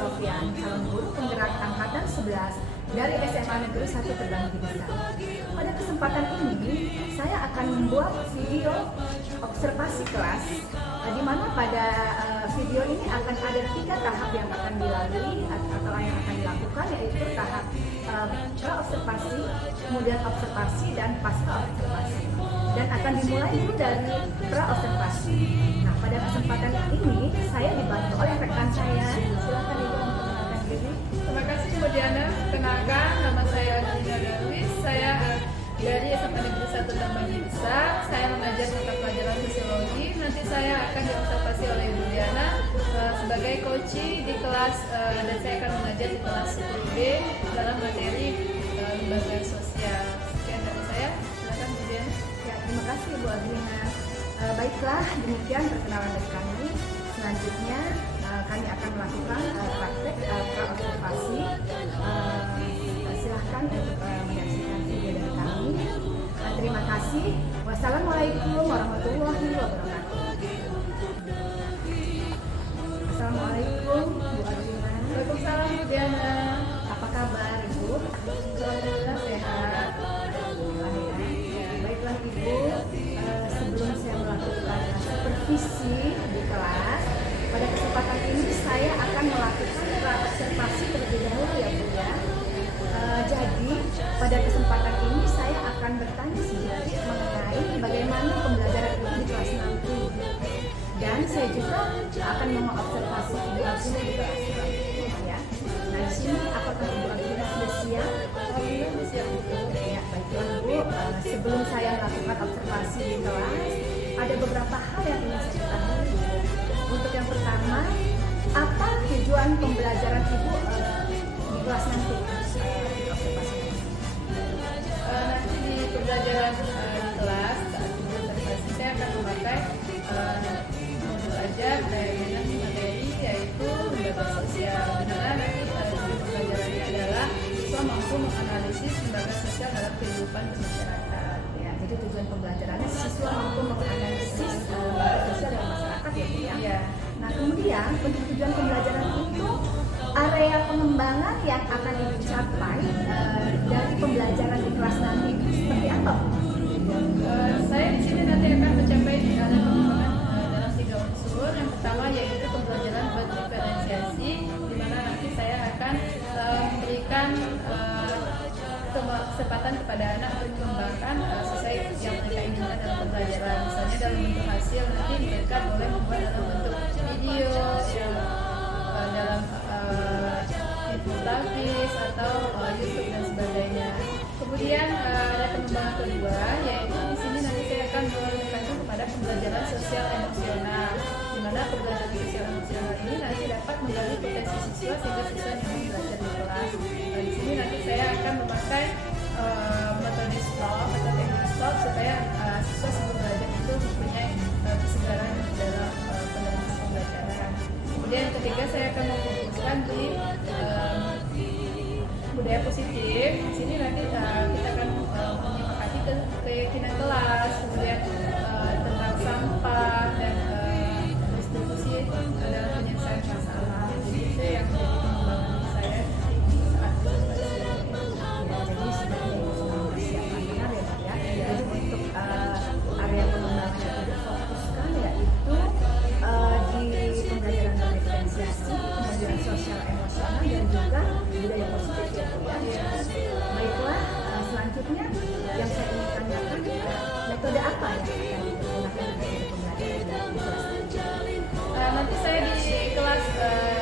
Sofyan, calon guru penggerak angkatan 11 dari SMA Negeri 1 Terbang Tinggi. Pada kesempatan ini, saya akan membuat video observasi kelas, di mana pada video ini akan ada 3 tahap yang akan dilalui atau yang akan dilakukan, yaitu tahap pra-observasi, kemudian observasi, dan pasca observasi. Dan akan dimulai dulu dari pra-observasi. Nah, pada kesempatan ini saya dibantu oleh rekan saya. Silakan Ibu memperkenalkan diri. Terima kasih Mbak Diana. Kenalkan, nama saya Angelina Darwis. Saya dari SMA Negeri 1 Tambang Gisa. Saya mengajar mata pelajaran sosiologi. Nanti saya akan diobservasi oleh Ibu Diana sebagai coaching di kelas, dan saya akan mengajar di kelas 10B dalam materi lembaga sosial. Sekian dari saya. Silakan Bu Diana. Ya, terima kasih Bu Adrina. Baiklah, demikian perkenalan dari kami. Selanjutnya kami akan melakukan praktek pra-observasi. Silahkan untuk menyaksikan video dari kami. Terima kasih. Wassalamualaikum warahmatullahi wabarakatuh. Assalamualaikum Bu Adrina. Waalaikumsalam Bu Diana. Apa kabar Ibu? Alhamdulillah sehat. Alhamdulillah ya. Baiklah Ibu, sebelum saya melakukan supervisi di kelas, pada kesempatan ini saya akan melakukan observasi terlebih dahulu ya Bu ya. Jadi pada kesempatan ini saya akan bertanya sedikit mengenai bagaimana pembelajaran Ibu di kelas nanti. Dan saya juga akan mengobservasi Ibu Agustina di kelas ya. Nah, di sini apakah Ibu Agustina sudah siap? Alhamdulillah siap Bu. Ya, baiklah Bu. Sebelum saya melakukan observasi di kelas, ada beberapa hal yang ingin saya ketahui. Untuk yang pertama, apa tujuan pembelajaran Ibu di kelas nanti? Observasi. Nanti di pembelajaran di kelas saat observasi saya akan memakai modul ajar dengan materi yaitu lembaga sosial, di mana nanti pembelajarannya adalah siswa mampu menganalisis lembaga sosial dalam kehidupan masyarakat. Ya, jadi tujuan pembelajarannya siswa mampu menganalisis lembaga sosial dalam masyarakat ya Bu ya. Iya. Nah, kemudian untuk tujuan pembelajaran itu area pengembangan yang akan dicapai dari pembelajaran di kelas nanti seperti apa? Saya di sini nanti akan mencapai area pengembangan dalam 3 unsur. Yang pertama yaitu pembelajaran berdiferensiasi, di mana nanti saya akan memberikan kesempatan kepada anak untuk mengembangkan sesuai yang mereka inginkan dalam pembelajaran. Misalnya dalam bentuk hasil, nanti mereka boleh membuat dalam bentuk video, dalam infografis atau YouTube dan sebagainya. Kemudian ada pengembangan kedua, yaitu di sini nanti saya akan menekankan kepada pembelajaran sosial emosional, di mana pembelajaran sosial emosional ini nanti dapat menggali potensi siswa sehingga siswa nyaman belajar di kelas. Di sini nanti saya akan memakai metode STOP atau teknik STOP supaya siswa sebelum belajar itu mempunyai kesegaran dalam penerimaan pembelajaran. Kemudian yang ketiga saya akan memfokuskan di budaya positif. Di sini nanti kita akan menyepakati keyakinan kelas, kemudian tentang sampah dan distribusi dalam penyelesaian masalah. Jadi itu yang menjadi pengembangan saya saat observasi. Jadi sebenarnya Ibu sudah mempersiapkan benar ya Bu ya. Jadi untuk area pengembangan yang difokuskan yaitu di pembelajaran berdiferensiasi, kemudian sosial emosional dan juga budaya positif ya Bu ya. Baiklah, selanjutnya yang saya ingin tanyakan metode apa yang akan digunakan untuk pembelajaran di kelas ini? Nanti saya di kelas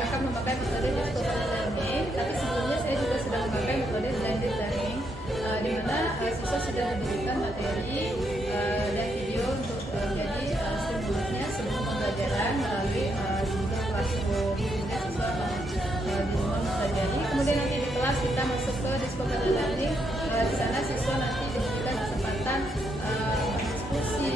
akan memakai metode discovery learning, tapi sebelumnya saya juga sudah memakai metode blended learning, di mana siswa sudah diberikan materi dan video untuk jadi stimulusnya sebelum pembelajaran melalui Google Classroom. Kemudian siswa di rumah mempelajari. Kemudian nanti di kelas kita masuk ke discovery learning. Di sana siswa nanti diberikan kesempatan diskusi,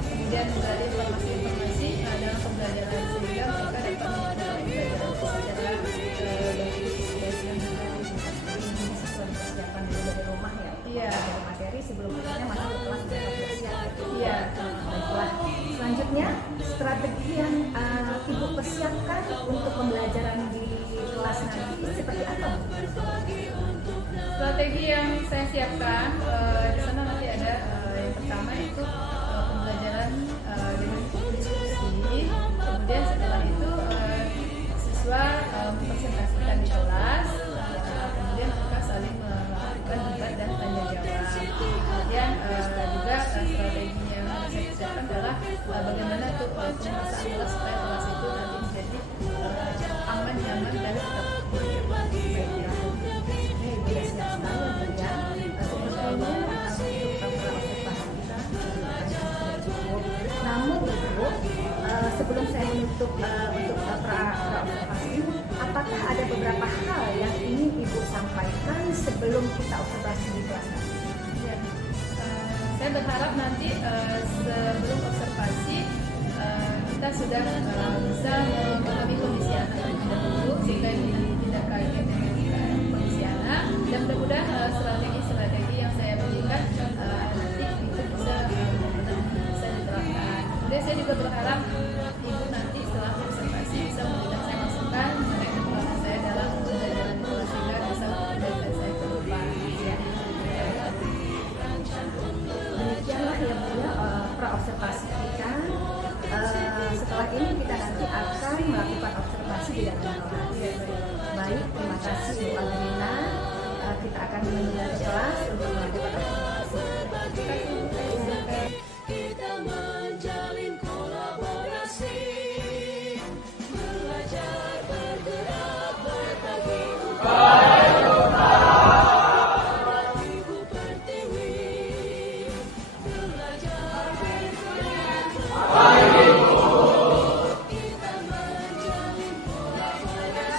kemudian menggali informasi-informasi dalam pembelajaran sehingga mereka dapat melakukan pembelajaran secara dari sisi yang Siswa dipersiapkan dulu dari rumah ya. Iya. Dari materi sebelum akhirnya masuk ke kelas mereka sudah siap. Iya. Baiklah. Selanjutnya strategi yang Ibu persiapkan untuk pembelajaran di kelas nanti seperti apa, Bu? Strategi yang saya siapkan di sana nanti ada yang pertama itu pembelajaran dengan diskusi. Kemudian setelah itu siswa mempresentasikan di kelas. Kemudian kita saling melakukan debat dan tanya jawab. Kemudian juga strategi yang saya siapkan adalah bagaimana untuk penguasaan kelas supaya kelas itu nanti menjadi aman, nyaman dan tetap Namun Ibu, sebelum saya menutup untuk pra-observasi ini, apakah ada beberapa hal yang ingin Ibu sampaikan sebelum kita observasi di kelas nanti? Ya, saya berharap nanti sebelum observasi kita sudah bisa memahami kondisi anak terlebih dahulu sehingga tidak kaget dengan kondisi anak, dan mudah-mudahan strategi yang saya berikan nanti itu bisa diterapkan. Kemudian saya juga berharap Ibu nanti setelah observasi bisa memberikan saya masukan mengenai kekuatan saya dalam pembelajaran di kelas sehingga bisa memberikan saya ke depan. Ya. Demikianlah ya Bu ya, pra-observasi kita. Setelah ini kita nanti akan melakukan observasi di dalam kelas. Baik, terima kasih Bu Alina. Kita akan menuju ke kelas untuk melakukan observasi. Kita menjalin kolaborasi, belajar bergerak berbagi Ibu Pertiwi, belajar bergerak berbagi kita menjalin kolaborasi, demi bakti pada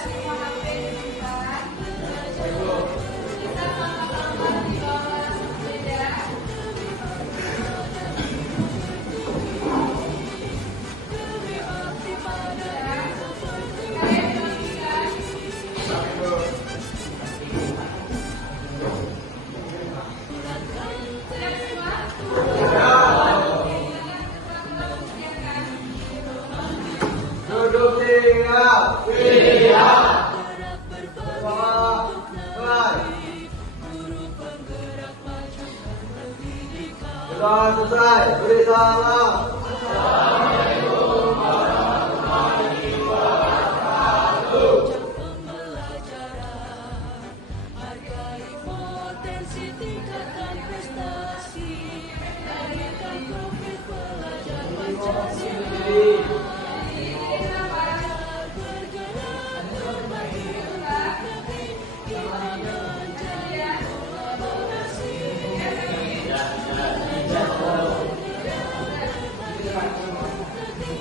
Ibu Pertiwi. Duduk tinggal. Sekolah mulai. Sudah selesai. Beri salam. Hargai potensi, tingkatkan prestasi, naikkan profil pelajar Pancasila. Bergerak berbagi kita menjalin kolaborasi. Demi bakti pada Ibu Pertiwi.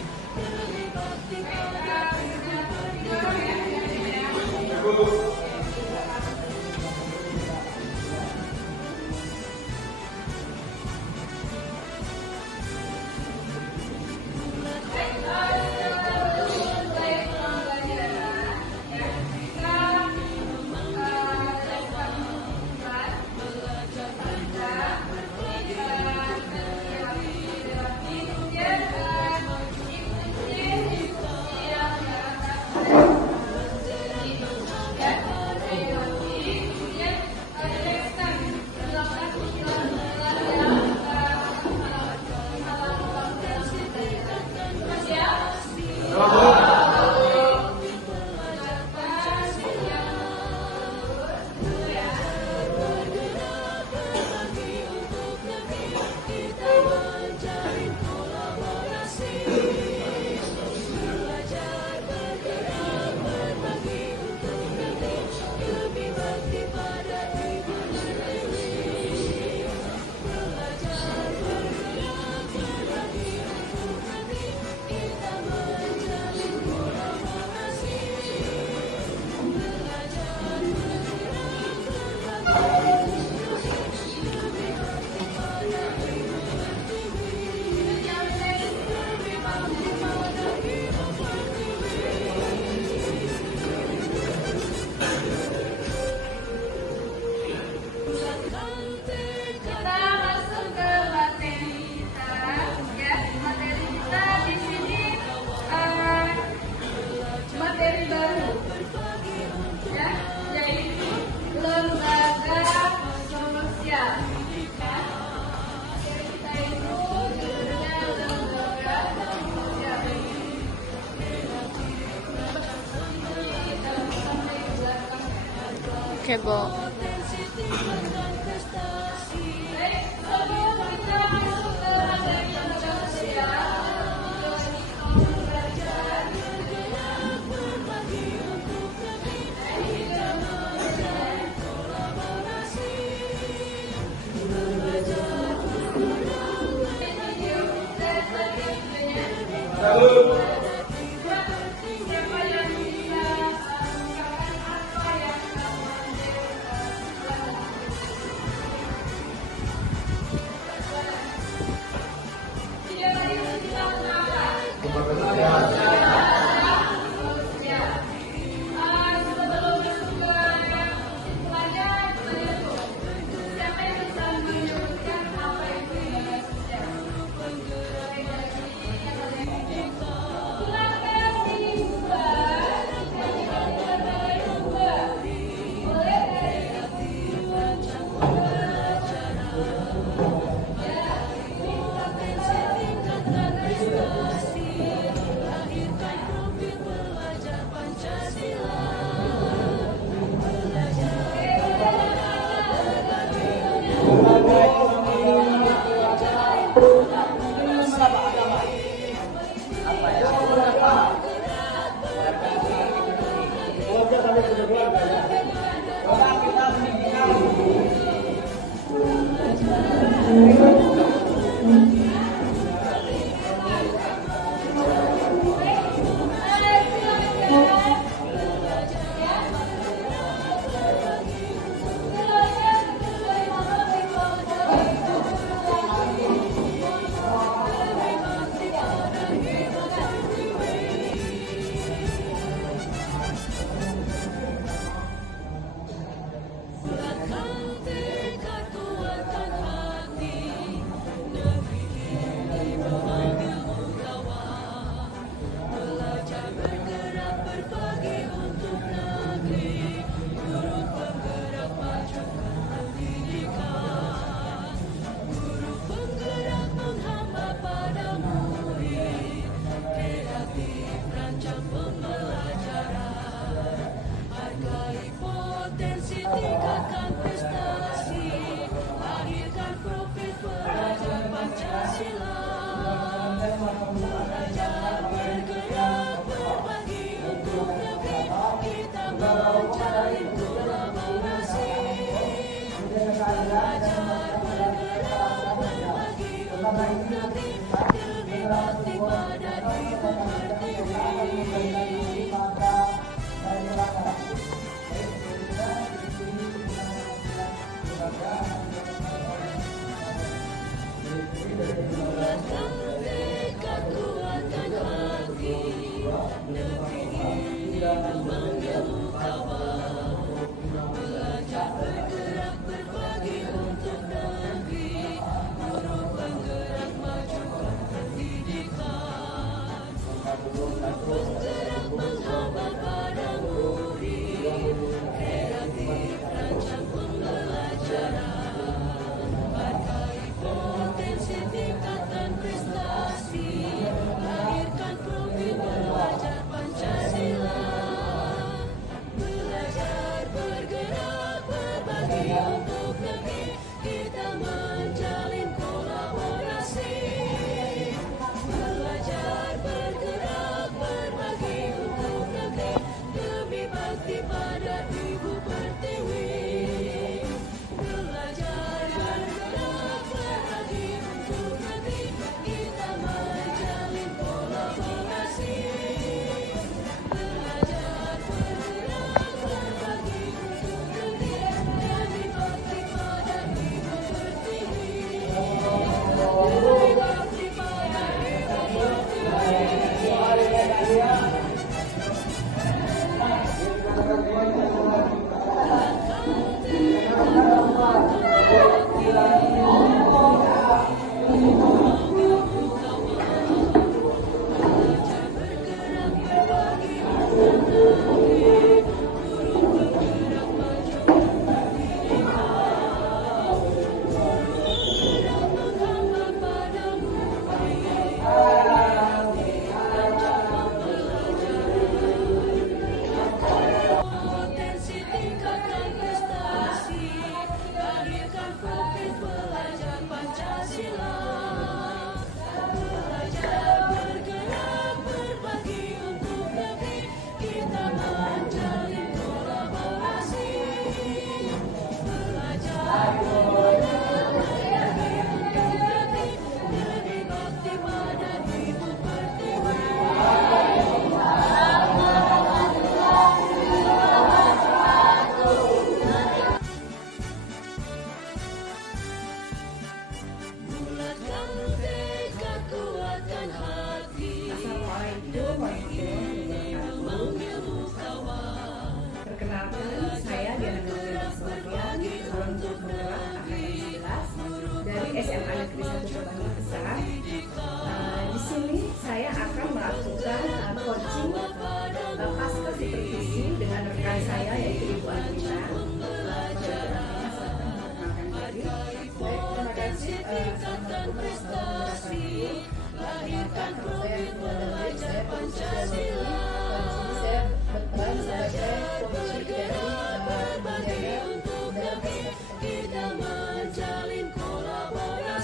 ya, Go.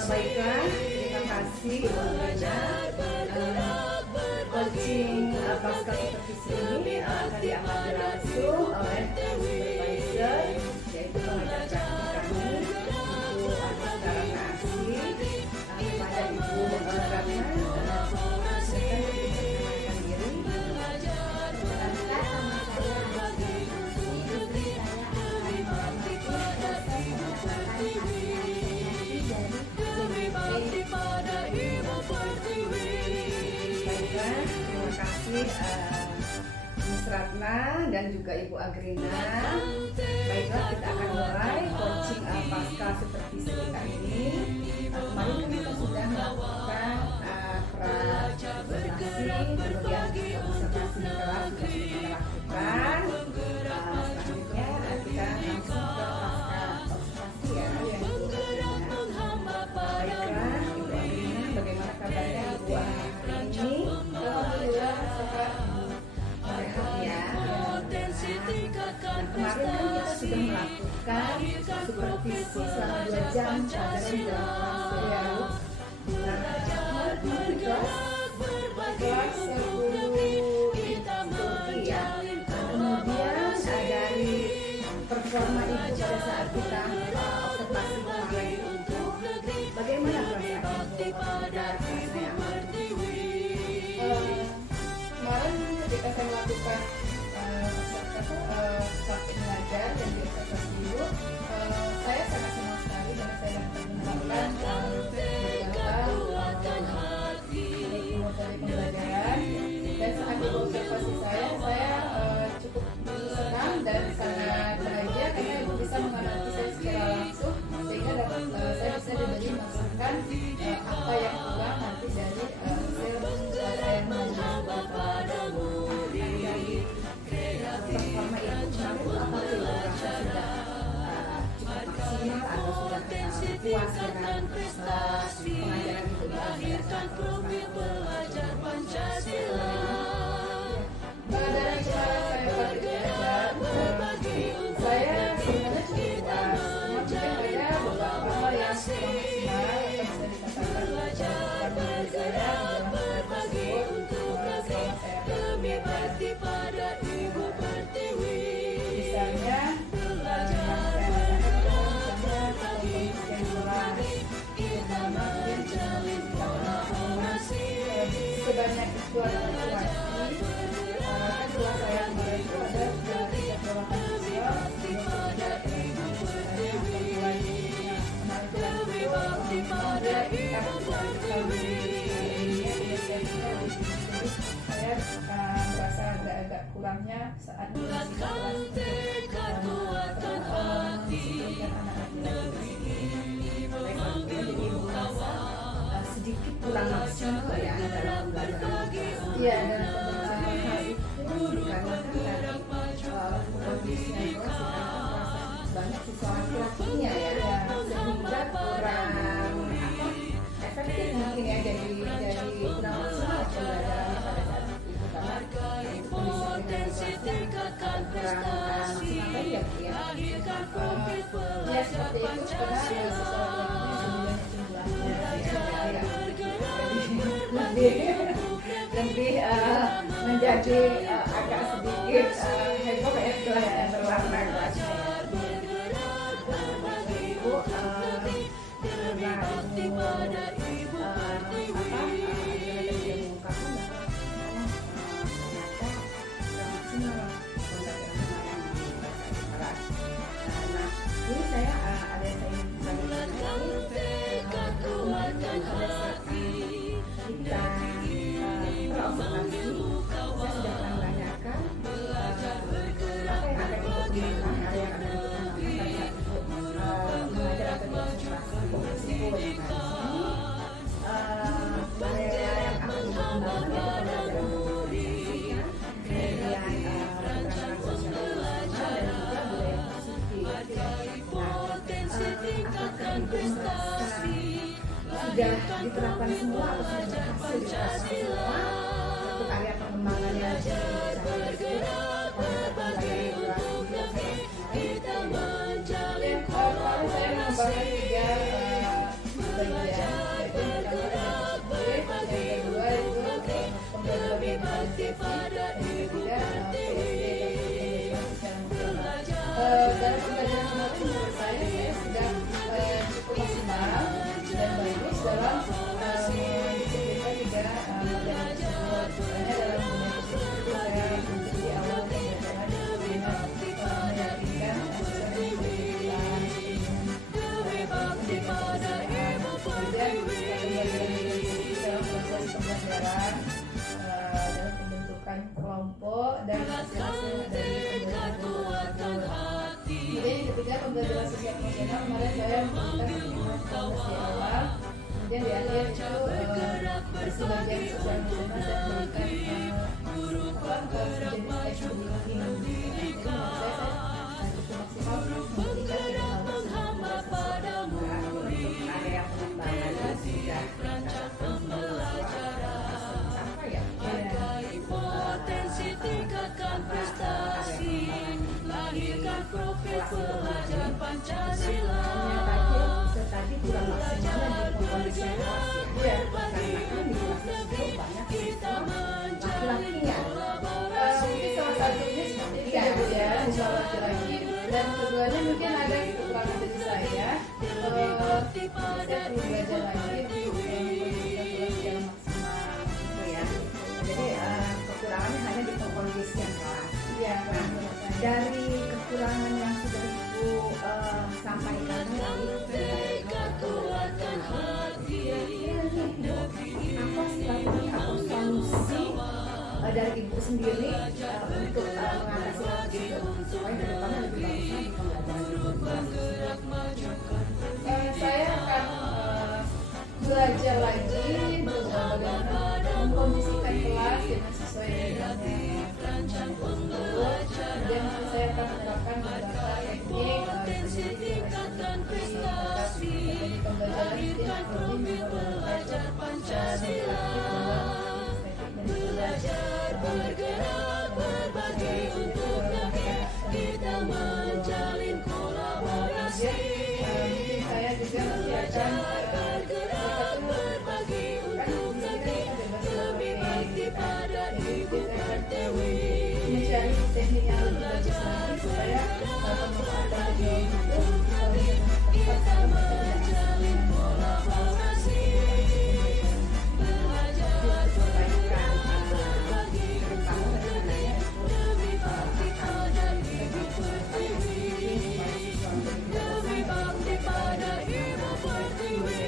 Baiklah, terima kasih Ibu Lina. Coaching pasca supervisi ini akan diamati langsung oleh supervisor, yaitu pengajar praktik kami, Ibu Anuskara Kasih, kepada Ibu Ratna. Silakan diperkenalkan diri. Terima kasih Miss Ratna dan juga Ibu Agrina. Baiklah, kita akan mulai coaching pasca supervisi kita ini. Kemarin kan kita sudah melakukan presentasi, kemudian juga observasi di kelas sudah kita lakukan. Selanjutnya kita langsung ke pasca observasi ya. Baiklah, Ibu Agrina, bagaimana kabarnya Ibu hari ini? Alhamdulillah sehat. Sehat ya. Nah, kemarin kan kita sudah melakukan supervisi selama 2 jam pelajaran di dalam kelas ya. Nah, kemarin di kelas psikologi ya. Kemudian dari performa Ibu pada saat kita observasi kemarin itu, bagaimana perasaan Ibu pada kelasnya? Kemarin ketika saya melakukan praktik mengajar dan di observasi dulu, saya sangat senang sekali karena saya dapat menerapkan beberapa metode pembelajaran. Dan saat di observasi saya cukup senang dan sangat bahagia karena ibu bisa mengamati saya secara langsung, sehingga saya bisa diberi masukan apa yang kurang nanti dari hasil saya mengajar kepada Performa Ibu kemarin apa sih Ibu rasa sudah cukup maksimal atau sudah puas dengan pengajaran Ibu di dari cara saya praktik belajar, saya sebenarnya cukup puas. Mungkin ada beberapa hal yang kurang maksimal atau bisa dikatakan bukan dari saya dalam hal tersebut selama saya belajar. Misalnya, sebanyak itu ada evaluasi. Kelas saya kemarin itu ada 3 perwakilan siswa, saya merasa agak kurangnya saat mengisi kelas sedikit kurang maksimal ya dalam pembelajaran. Iya, dan Hal itu dikarenakan tadi kondisinya kelas dikarenakan banyak siswa laki-lakinya ya, sehingga kurang efektif mungkin ya, jadi kurang maksimal pembelajarannya pada saat itu karena kondisi kurang maksimal tadi ya. ya seperti itu karena siswa laki-lakinya jumlahnya lebih menjadi agak sedikit heboh ya kelas yang berwarna kelasnya. Ibu karena Ibu ini saya ada yang saya ingin sampaikan kita observasi, saya sudah pernah menanyakan apa yang akan dikembangkan, hal yang akan dikembangkan pada saat mengajar atau diobservasi tersebut. Area yang akan dikembangkan yaitu pembelajaran bersosialisasi, kemudian keterampilan sosial dan juga budaya positif. Apakah Ibu merasa sudah diterapkan semua atau sudah berhasil diterapkan semua untuk area pengembangan yang kemarin saya mengembangkan 3 bagian, yaitu yang pertama ada PSB, yang kedua itu pembelajaran organisasi, dan yang ketiga PSD dan pembelajaran secara nasional. Dalam pembelajaran kemarin menurut saya sudah cukup maksimal dan bagus dalam mendisiplinkan tiga materi tersebut. Misalnya dalam dunia tersebut saya di awal pembelajaran dengan meyakinkan asisten pendidikan dalam proses pembelajaran, dalam pembentukan kelompok dan hasil-hasil dari pembelajaran tersebut. Kemudian yang ketiga pembelajaran sosial emosional, kemarin saya memberikan di awal, kemudian di akhir itu sebagian sosial emosional saya berikan jenis teks building. Jadi menurut saya cukup maksimal memberikan tiga hal tersebut. Ada yang pengembangan sudah dikatakan apa ya? Potensi tingkatkan prestasi, lahirkan profil pelajar Pancasila. Tadi kurang maksimalnya di kondisi kelas ya, karena kan di kelas itu banyak siswa laki-lakinya. Mungkin salah satunya seperti itu ya Bu ya, siswa laki-laki, dan keduanya mungkin ada kekurangan dari saya. Saya perlu belajar lagi untuk mengkondisikan kelas secara maksimal. Gitu ya. Jadi kekurangannya hanya di pengkondisian kelas. Ya, Nah, dari kekurangan yang sudah Ibu sampaikan tadi, apa strategi atau solusi dari Ibu sendiri untuk mengatasi hal itu supaya ke depannya lebih bagus lagi pembelajaran? saya akan belajar lagi bagaimana mengkondisikan kelas dengan sesuai dengan tersebut. Kemudian saya akan menerapkan beberapa teknik seperti prestasi, pembelajaran lebih belajar Pancasila, Belajar bergerak berbagi untuk negeri, kita menjalin kolaborasi. mungkin saya juga nanti akan Bergerak berbagi untuk negeri, berbakti pada Ibu Pertiwi. mencari teknik yang lebih bagus lagi supaya pemanfaatan teknologi itu tepat Menjalin kolaborasi, belajar berbagi demi bakti pada Ibu Pertiwi, demi bakti pada Ibu Pertiwi.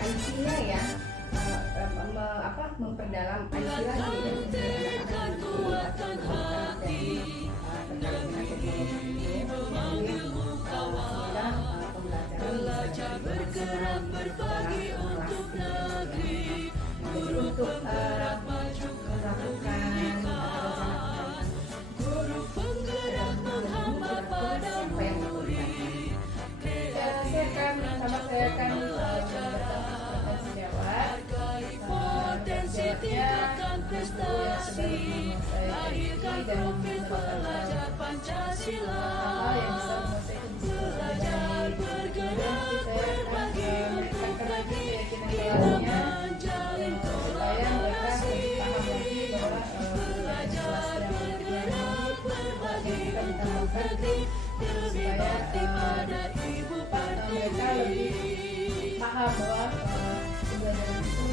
IC-nya ya, memperdalam IC lagi Teguhkan kuatkan hati, belajar bergerak berbagi untuk negeri, untuk melakukan guru penggerak menghambat pada bumi. saya akan mendapatkan sejawat Potensi tingkatkan prestasi, lahirkan profil pelajar Pancasila. yang bisa menyelesaikan Belajar bergerak berbagi untuk negeri, kita menjalin supaya mereka kolaborasi. lebih paham lagi bahwa Belajar bergerak berbagi kita untuk ditambahkan negeri, demi bakti pada Ibu mereka Pertiwi. lebih paham bahwa pembelajaran itu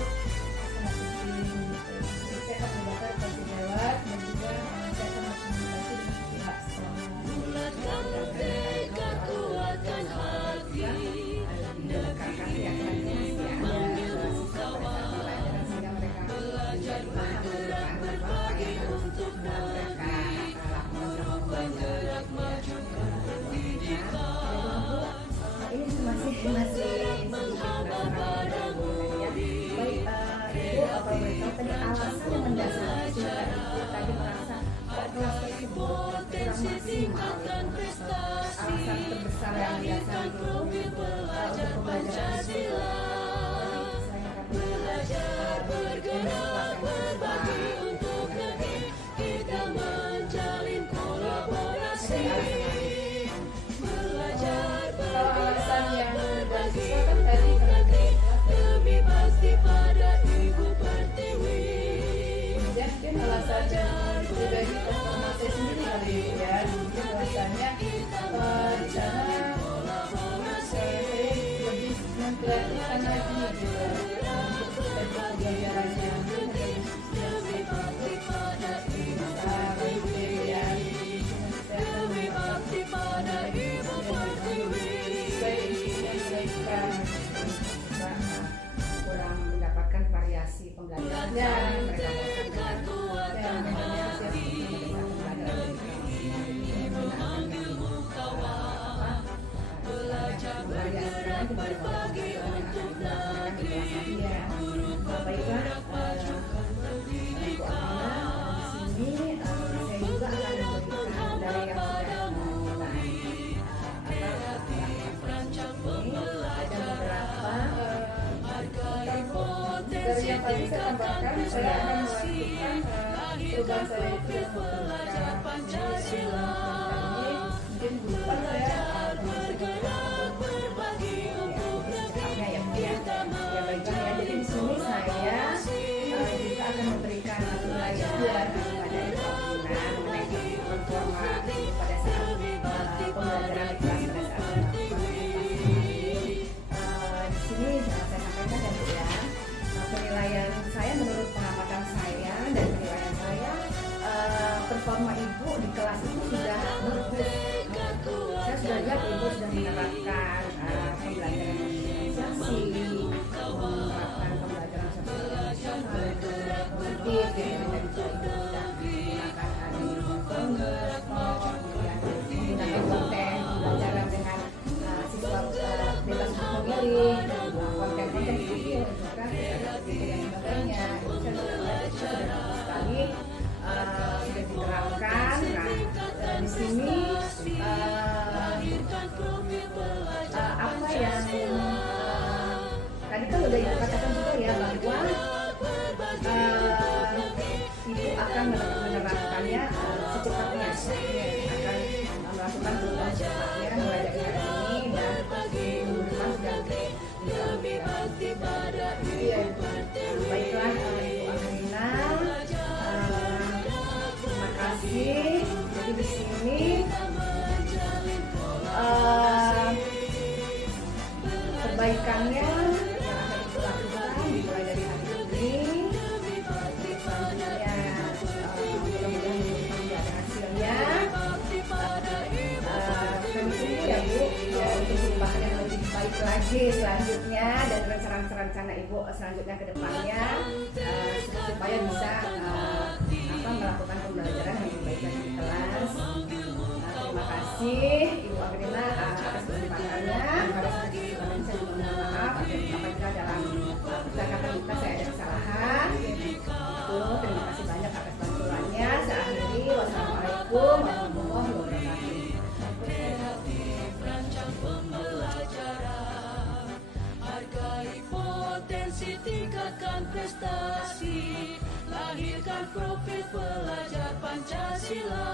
sangat penting. Jadi saya akan mendapatkan sejawat dan juga saya akan berkomunikasi dengan pihak sekolah. Bulatkan tekad, kuatkan hati, mendekatkan pihak administrasi menyeru kawan. Belajar bergerak berbagi untuk negeri, bergerak maju pendidikan. ini masih Menghambat pada bumi. baik Ibu apa beritahu tadi alasan yang mendasari sehingga Ibu tadi merasa kelas tersebut kurang Potensi maksimal tingkatkan prestasi, alasan terbesar yang lahirkan didasari profil pelajar Pancasila. Belajar bergerak berbagi untuk negeri, kita menjalin kolaborasi. Belajar Kalau alasan yang tadi saya tambahkan, saya akan melakukan perubahan saya itu dalam belajar Pancasila. Mungkin bukan saya Secepatnya ya Bu ya. Ya baiklah ya. Jadi di sini saya juga akan memberikan uraian kepada Ibu Agina mengenai performa pada saat pembelajaran di kelas pada saat di sini saya sampaikan ya Bu ya. Penilaian saya menurut pengamatan saya dan penilaian saya performa Ibu di kelas itu sudah bagus. Saya sudah lihat Ibu sudah menerapkan pembelajaran organisasi, menerapkan pembelajaran sosial emosional, positif, dan Ibu sudah menggunakan menggunakan konten pembelajaran dengan siswa bebas memilih, konten-konten video juga dan sebagainya. Itu saya sudah lihat itu sudah bagus sekali, sudah diterapkan. Nah, di sini apa yang tadi kan udah Ibu katakan juga ya bahwa Ibu akan menerapkannya secepatnya, akan melakukan perubahan secepatnya mulai dari hari ini dan minggu depan sudah iya Ibu. Baiklah Ibu Agina, terima kasih. Jadi di sini perbaikannya yang akan Ibu lakukan dimulai dari hari ini. Selanjutnya mudah-mudahan Ibu ada hasilnya. Kami tunggu ya Bu ya, untuk perubahan yang lebih baik lagi selanjutnya dan rencana-rencana Ibu selanjutnya ke depannya supaya bisa melakukan pembelajaran yang lebih baik lagi di kelas. Terima kasih Ibu Agina atas kesempatannya. Pada saat ini saya mohon maaf apabila dalam percakapan kita saya ada kesalahan. Terima kasih banyak atas bantuannya. Saya akhiri. Wassalamualaikum warahmatullahi wabarakatuh. Rancang pembelajaran, hargai potensi, tingkatkan prestasi, lahirkan profil pelajar Pancasila.